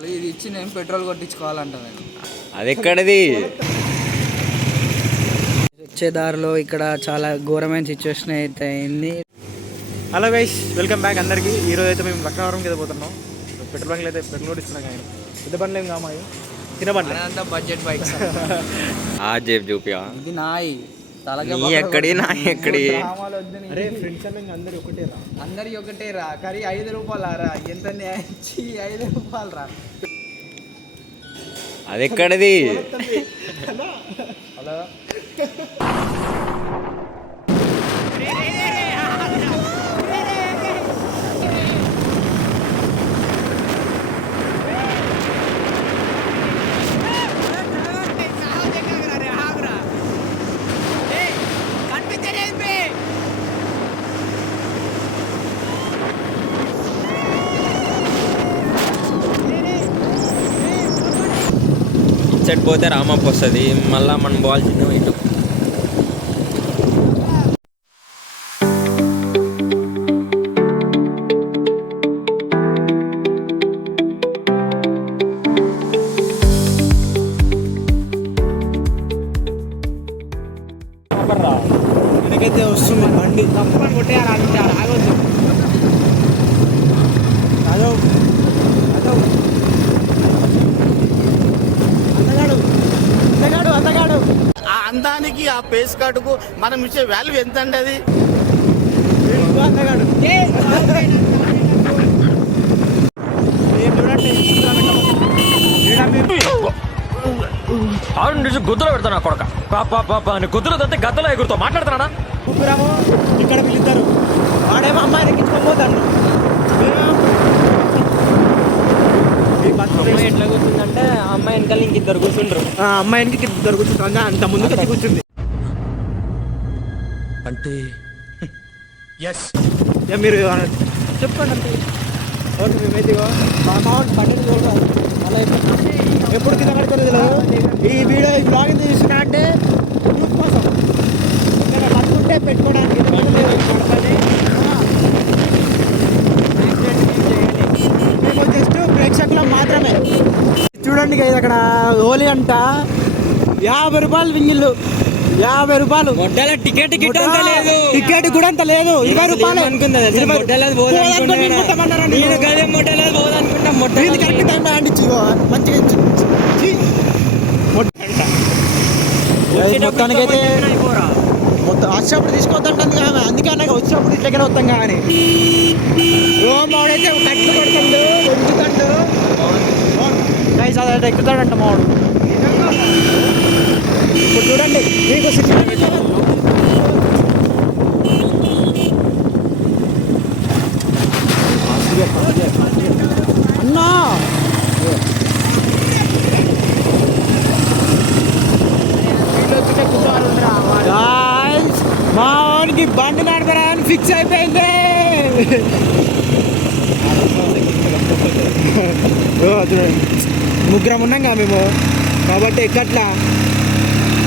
ఇది ఇచ్చి నేను పెట్రోల్ కొట్టించుకోవాలంట నేను. అది ఎక్కడిది? వచ్చే దారిలో ఇక్కడ చాలా ఘోరమైన సిచ్యువేషన్ అయితే అయింది. హలో గైస్, వెల్కమ్ బ్యాక్ అందరికీ. ఈరోజు అయితే మేము లక్నవరం కింద పోతున్నాం. పెట్రోల్ బంక్లు అయితే పెట్రోల్ ఇస్తున్నాం. కానీ పెద్ద బండ్లు ఏం కామాయి, చిన్న బండ్లు అంతా బడ్జెట్ బైక్స్. ఆ జేబు చూపియా. ఇది నాయి ఎక్కడి నా ఎక్కడి అరే ఫ్రెండ్స్ అన్న అందరు ఒకటే రా, అందరికి ఒకటే రా. కానీ 5 రూపాయలు రా, ఎంత 5 రూపాయలు రా. అది ఎక్కడిది? హలో ఇచ్చటి పోతే రామప్ వస్తుంది, మళ్ళీ మనం పోవాల్సింది ఇటు. వెనకైతే వస్తుంది బండి, తప్పని కొట్టేయాలి. ఆగొద్దు. అదో అదో అందగాడు ఆ అందానికి, ఆ పేస్ కార్డుకు మనం ఇచ్చే వాల్యూ ఎంత అండి? అది అందగాడు గుద్దులో పెడతాను కొడక గుద్దులో తంతే గద్దలో ఎగురుతో మాట్లాడుతున్నాడా? ముగ్గురాము ఇక్కడ వీళ్ళిద్దరు. వాడేమో అమ్మాయి ఎక్కించుకోబోతాడు. అమ్మాయి ఎట్లా కూర్చుందంటే అమ్మాయి వెనకాల ఇంక ఇద్దరు కూర్చుంటారు. అమ్మాయికి ఇద్దరు కూర్చుంటారు. అంత ముందు కట్టి కూర్చుంది అంటే మీరు చెప్పండి. అంతే మేమైతే బట్టలు చూడాలి. అలా ఎప్పుడు కింద కడుతుంది. ఈ వీడియో ఈ బ్లాగ్ ఎందుకు చూస్తున్నా అంటే యూత్ కోసం. ఇక్కడ పట్టుకుంటే పెట్టుకోవడానికి మేము జస్ట్ ప్రేక్షకులం మాత్రమే. చూడండి కదా, అక్కడ హోలీ అంట 50 రూపాయలు వింగిళ్ళు. 50 రూపాయలు టికెట్ టికెట్ కూడా అంత లేదు. 20 రూపాయలు కరెక్ట్ టైం అండి. మొత్తానికైతే మొత్తం వచ్చినప్పుడు తీసుకోవద్దంటుంది కానీ, అందుకే అన్నగా వచ్చినప్పుడు ఇట్లకైనా వస్తాం కానీ. మావాడైతే కట్లు కొడుతుండు, కొంచుతాడు. గైస్ అదే ఎక్కుతాడంట మావాడు. ఇప్పుడు చూడండి మీకు అన్నా మా వానికి బండి నడపరా అని ఫిక్స్ అయిపోయింది. ముగ్గురం ఉన్నాం కదా మేము, కాబట్టి ఎక్కట్లా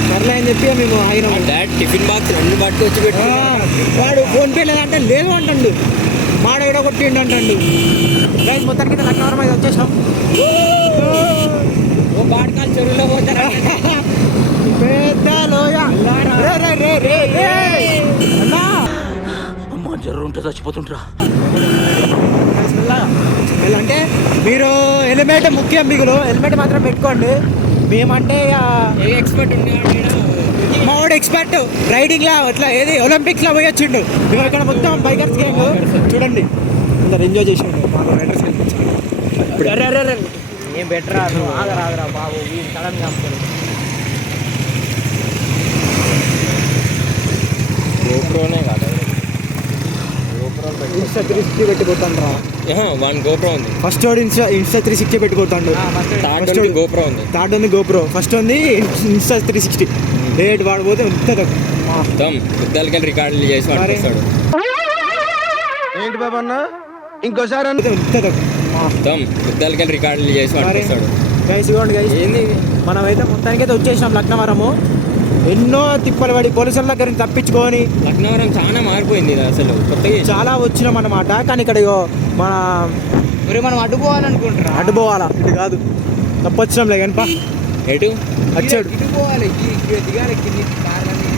సర్లే అని చెప్పి మేము ఆయన టిఫిన్ బాక్స్ 2 బట్టి వచ్చి పెట్టు. వాడు ఫోన్పే లేదంటే లేదు అంటాడు. మాడ ఎడ కొట్టిండు అంటాడు. మొత్తానికి లక్నవరం అయితే వచ్చేసాం. బాటకాలు చెరువులో పోతారా? పెద్ద లోయ అమ్మ జర్రు ఉంటే చచ్చిపోతుంటరా. అంటే మీరు హెల్మెట్ ముఖ్యం. మీకు హెల్మెట్ మాత్రం పెట్టుకోండి. మేమంటే ఎక్స్పర్ట్ మావాడు ఎక్స్పర్ట్ రైడింగ్ లా, అట్లా ఏది ఒలింపిక్స్ లో పోయి వచ్చిండు. మేము ఇక్కడ మొత్తం బైకర్స్ గ్యాంగ్. చూడండి అందరు ఎంజాయ్ చేసిండు. ఏం బెటర్ ఆగరా బాబు, వీళ్ళు సడన్ గా గోప్రోనే కాదు, ఇన్స్టా 360 పెట్టిపోతాను రా. వన్ గోప్రో ఉంది. ఫస్ట్ వాడు ఇన్స్టా 360 పెట్టుకుంటాడు. గోప్రో ఉంది. థర్డ్ ఉంది గోప్రో. ఫస్ట్ ఉంది ఇన్స్టా 360. డేట్ వాడిపోతే మొత్తం బుద్ధాలకెళ్ళి రికార్డులు చేసి వాడుతాడు. ఏంటి బాబా అన్న ఇంకోసారి మొత్తం బుద్ధాలకెళ్ళి రికార్డులు చేసి వాడుతాడు. గైస్ ఇవ్వండి గైస్. ఏంది మనమైతే మొత్తానికైతే వచ్చేసినాం లక్నవరము. ఎన్నో తిప్పలు పడి పోలీసుల దగ్గర నుంచి తప్పించుకొని లక్నవరం చాలా మారిపోయింది ఇది అసలు కొత్తగా చాలా వచ్చినాం అన్నమాట. కానీ ఇక్కడ ఇగో మన మరి మనం అడ్డుకోవాలనుకుంటున్నా, అడ్డుపోవాలా ఇది కాదు తప్పొచ్చినాంలే కానీ పా ఎటు వచ్చాడు. ఇటు పోవాలి, దిగాలి కింది కార్లన్నీ.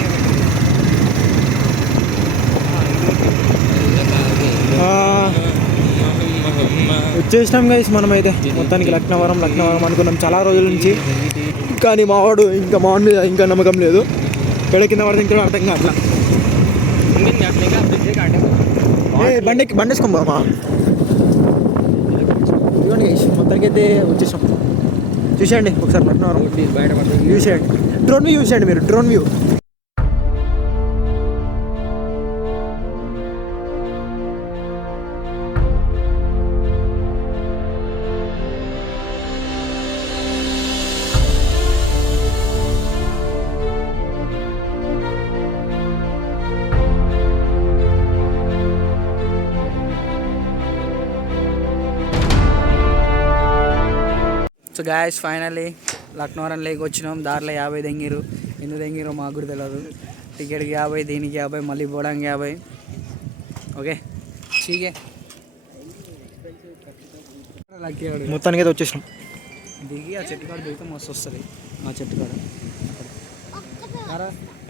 వచ్చేసినాం గైస్ మనమైతే మొత్తానికి లక్నవరం అనుకున్నాం చాలా రోజుల నుంచి. కానీ మావాడు ఇంకా మావాడి మీద ఇంకా నమ్మకం లేదు. ఎక్కడ కింద పడితే ఇంకా అర్థం కావట్లా. బండేసుకోం బామా. ఇదిగోండి గైస్ మొత్తానికి అయితే వచ్చేసాం. చూసేయండి ఒకసారి లక్నవరం బయట వ్యూ చేయండి, డ్రోన్ వ్యూ చూసేయండి మీరు, drone view. So guys finally Laknavaram lake వచ్చినాం. దారిలో 50 దెంగిరు, ఎందుకు దెంగిరో మాకు కూడా తెలియదు. టికెట్కి 50, దీనికి 50, మళ్ళీ పోవడానికి 50. ఓకే చీకే మొత్తానికి అయితే వచ్చేసినాం. దిగి ఆ చెట్టు కాడ దిగితే మస్తు వస్తుంది. ఆ చెట్టు కాడ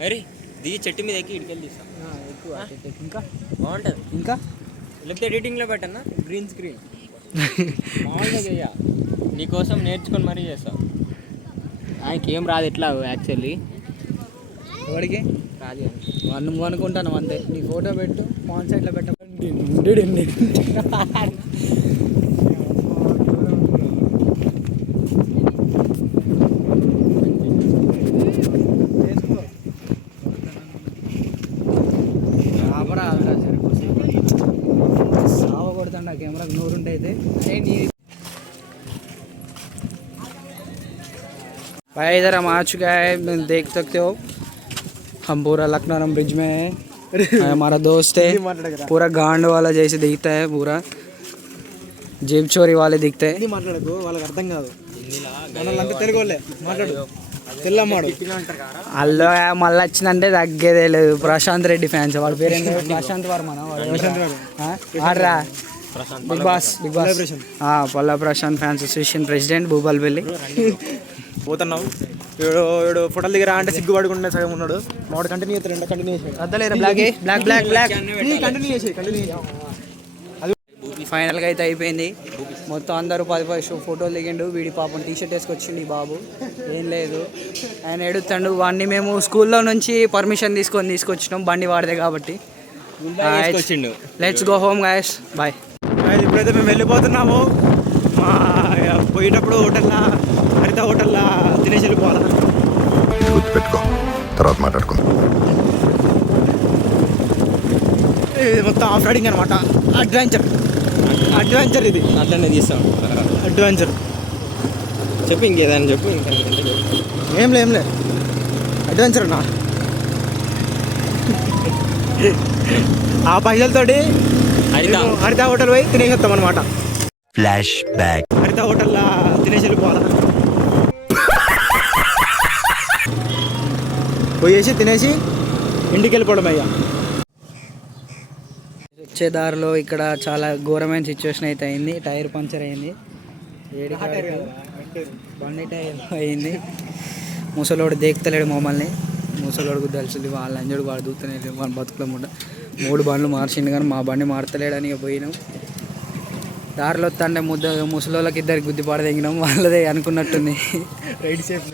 అరే దిగి చెట్టు మీద ఎక్కి ఇటుకెళ్ళి తీస్తాం ఎక్కువ ఇంకా బాగుంటుంది. ఇంకా లేకపోతే ఎడిటింగ్లో పెట్టన్నా గ్రీన్ స్క్రీన్ మామూలుగా చెయ్యా నీకోసం నేర్చుకొని మరీ చేస్తా. ఆయనకి ఏం రాదు ఎట్లా యాక్చువల్లీ ఎవరికి రాదు నువ్వు అనుకుంటాను అంతే. నీ ఫోటో పెట్టు, ఫోన్ సైడ్లో పెట్ట. సావ కొడుతుండ కెమెరాకి నూరుంటే అయితే. भाई इधर हम आ चुका है, देख सकते हो हम पूरा लखनऊ ब्रिज में है. हमारा दोस्त है, पूरा गांड वाला जैसे दिखता है, पूरा जेब चोरी वाले दिखते हैं. మాట్లాడకు వాళ్ళకి అర్థం కాదు. మనల్ని తెలుగు వాళ్ళే మాట్లాడు. తెల్లమ్మాడు అల్లో మళ్ళీ వచ్చిందంటే తగ్గేదే లేదు. ప్రశాంత్ రెడ్డి ఫ్యాన్స్. వాడి పేరు ఏంటో ప్రశాంత్ వర్మనా ఆడరా big boss Palla Prashant fans association president Bhupalpally. పోతున్నాం. వీడు ఫోటోల దగ్గర అంటే సిగ్గు పడుకుంటే సగం ఉన్నాడు. మావాడు కంటిన్యూ చేస్తాడు. కంటిన్యూ చేసాడు అద్దలేరా block block block block continue చేసి ఫైనల్గా అయితే అయిపోయింది. మొత్తం అందరూ 10 ఫోటోలు దిగిండు. వీడి పాపం టీషర్ట్ వేసుకొచ్చిండు ఈ బాబు. ఏం లేదు ఆయన ఎడుతాడు. వాడిని మేము స్కూల్లో నుంచి పర్మిషన్ తీసుకొచ్చినాం, బండి వాడితే కాబట్టి. Let's go home guys, bye. ఇప్పుడైతే మేము వెళ్ళిపోతున్నాము. మా పోయేటప్పుడు హోటల్లో తినేసి వెళ్ళిపోవాలి. గుర్తుపెట్టుకో, తర్వాత మాట్లాడుకుందాం. ఇది మొత్తం ఆఫ్ రైడింగ్ అనమాట. అడ్వెంచర్ ఇది. అట్లనే తీస్తాం అడ్వెంచర్ చెప్పు, ఇంకేదని చెప్పు. ఏం లే అడ్వెంచర్ అన్నా. ఆ పైసలతోటి హరిత హోటల్ పోయి తినేసి వస్తాం అనమాట. Flash back. హరిత హోటల్లో తినేసి వెళ్ళిపోవాలి. పోయేసి తినేసి ఇంటికి వెళ్ళిపోవడం. అయ్యా వచ్చే దారిలో ఇక్కడ చాలా ఘోరమైన సిచ్యువేషన్ అయితే అయింది. టైర్ పంచర్ అయింది, బండి టైర్ అయింది. ముసలోడు దేక్తలేడు మమ్మల్ని. ముసలోడుకు తెలిసింది వాళ్ళ అంజడు వాడు దూతనే వాళ్ళ బతుకులముండ 3 బండ్లు మార్చిండు కానీ మా బండి మారతలేడని పోయినాం. దారిలో వస్తుంటే ముసలోళ్ళకి 2 గుద్దిపాడ తెగినాం. వాళ్ళదే అనుకున్నట్టుంది. Ride safe.